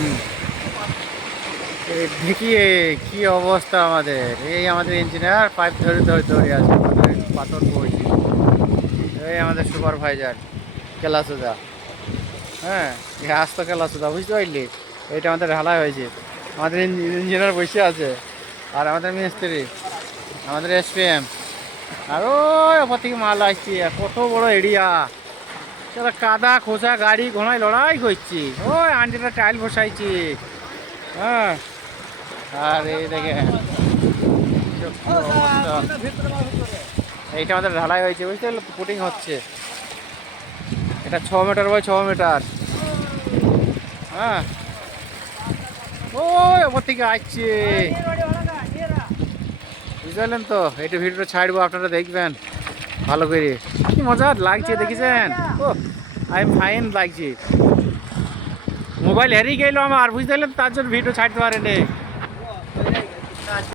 হুম। দেখিয়ে কি অবস্থা আমাদের, এই আমাদের ইঞ্জিনিয়ার পাইপ ধরে ধরে ধরে আছে, পাথর পাথর বইছে। এই আমাদের সুপারভাইজার কেলাসুদা। হ্যাঁ, এই আস্ত কেলাসুদা, বুঝতে পারলি? এইটা আমাদের ঢালাই হয়েছে, আমাদের ইঞ্জিনিয়ার বসে আছে, আর আমাদের মিস্ত্রি, আমাদের এসপিএম, আর ওই ওপর থেকে মাল আসছে। আর কত বড় এরিয়া, তারা কাদা খোঁচা গাড়ি ঘোড়ায় লড়াই করছি। ওই আন্টিটা টাইল বসাইছি। হ্যাঁ, আর এই দেখে এইটা আমাদের ঢালাই হয়েছে, বুঝতে পারলে? পুটিং হচ্ছে। এটা 6 মিটার বাই 6 মিটার। হ্যাঁ, ওই ওপর থেকে আসছে, বুঝতে পারলেন তো? এইটা ভিডিওটা ছাড়বো, আপনারা দেখবেন ভালো করে। কি মজা লাগছে দেখেছেন? ও, আই এম ফাইন লাগছে। মোবাইল হারিয়ে গেল আমার, বুঝতে পারলেন? তার জন্য ভিডিও ছাড়তে পারেনি।